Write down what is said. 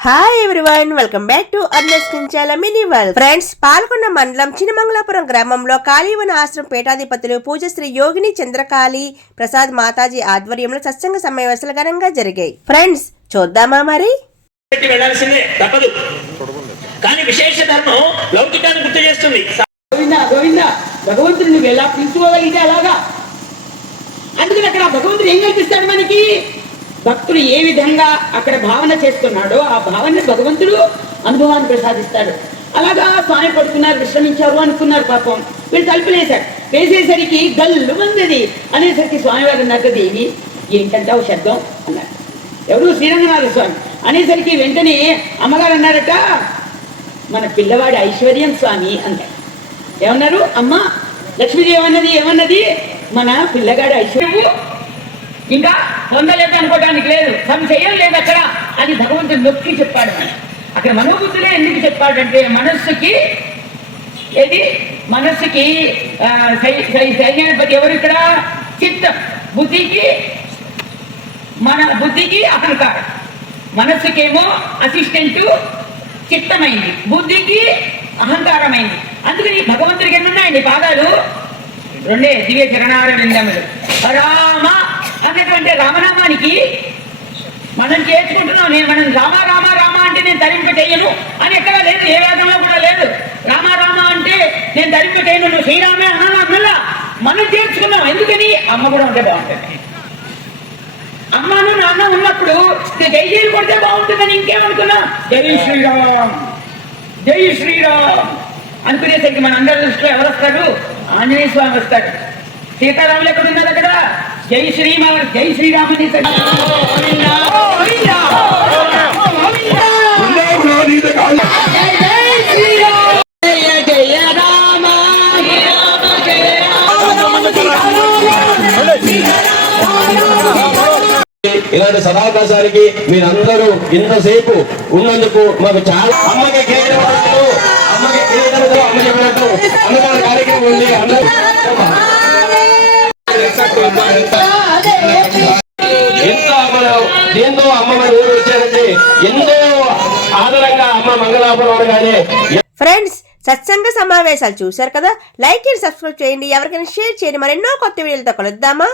Hi everyone welcome back to అర్నెస్ కించాల mini world friends పాల్గొన్న మండలం చినమంగళపురం గ్రామంలో కాళీవన ఆశ్రమం పీఠాధిపతులు పూజశ్రీ యోగిని చంద్రకాళి ప్రసాద్ మాతాజీ ఆధ్వర్యంలో సత్సంగ సమావేశాలు ఘనంగా జరిగాయి. ఫ్రెండ్స్ చూద్దామా మరి? తప్పదు. కానీ విశేష ధర్మం లౌకికాన్ని గుర్తు చేస్తుంది. గోవింద గోవింద భగవంతుడు నువ్వు ఎలా పిలుచుకోగలిగితే అలాగా? అందుకని అక్కడ భగవంతుడు ఏం కల్పిస్తాడు మనకి? భక్తుడు ఏ విధంగా అక్కడ భావన చేస్తున్నాడో ఆ భావన భగవంతుడు అనుభవాన్ని ప్రసాదిస్తాడు. అలాగా స్వామి పడుకున్నారు విశ్రమించారు అనుకున్నారు పాపం. వీళ్ళు తలుపులేశారు. వేసేసరికి గల్లు మందిది అనేసరికి స్వామివారు అన్నారు దేవి ఏంటంటే ఒక శబ్దం? అన్నారు. ఎవరు? శ్రీరంగనాథ స్వామి. అనేసరికి వెంటనే అమ్మగారు అన్నారట మన పిల్లవాడి ఐశ్వర్యం స్వామి అన్నారు ఏమన్నారు? అమ్మ లక్ష్మీదేవి అన్నది ఏమన్నది? మన పిల్లగాడి ఐశ్వర్యం ఇంకా పొందలేదు అనుకోవడానికి లేదు. తను చేయలేదు అక్కడ. అని భగవంతుడు నొక్కి చెప్పాడు మనం అక్కడ మనోబుద్ధులే ఎందుకు చెప్పాడంటే మనస్సుకి ఏది? మనస్సుకి సైన్యాధిపతి ఎవరు ఇక్కడ? చిత్తం. బుద్ధికి మన బుద్ధికి అహంకారం. మనస్సుకేమో అసిస్టెంట్ చిత్తమైంది. బుద్ధికి అహంకారమైంది. అందుకని భగవంతుడికి ఎన్నున్నాయండి పాదాలు? రెండే. దివ్య చరణార రామ అన్నటువంటి రామనామానికి మనం చేసుకుంటున్నాం. నేను మనం రామ రామ రామ అంటే నేను ధరింపు చేయను అని ఎక్కడ లేదు ఏ వేదంలో కూడా లేదు. రామ రామ అంటే నేను ధరింపు చేయను నువ్వు శ్రీరామే అన్నాను అన్నలా మనం చేర్చుకున్నాం ఎందుకని? అమ్మ కూడా ఉంటే బాగుంటుంది. అమ్మను నాన్న ఉన్నప్పుడు జై జైలు కొడితే బాగుంటుందని ఇంకేమనుకున్నా? జై శ్రీరామ్ జై శ్రీరామ్ అనుకునేసరికి మన అందరి దృష్టిలో ఎవరు వస్తాడు ఆంజనేయ స్వామి వస్తాడు. సీతారాములు ఎక్కడ ఉన్నారు అక్కడ? జై శ్రీరామ జై శ్రీరామని ఇలాంటి సదాకాశానికి మీరందరూ ఇంతసేపు ఉన్నందుకు మాకు చాలా అమ్మకి అమ్మకి అమ్మ చెప్పినట్టు అన్నదాన కార్యక్రమం ఉంది. అందరూ ఎంతో ఆదరంగా అమ్మ మంగళాపురం అనగానే ఫ్రెండ్స్ సత్సంగ సమావేశాలు చూశారు కదా? లైక్ అండ్ సబ్స్క్రైబ్ చేయండి. ఎవరికైనా షేర్ చేయండి. మరెన్నో కొత్త వీడియోలతో కలుద్దామా?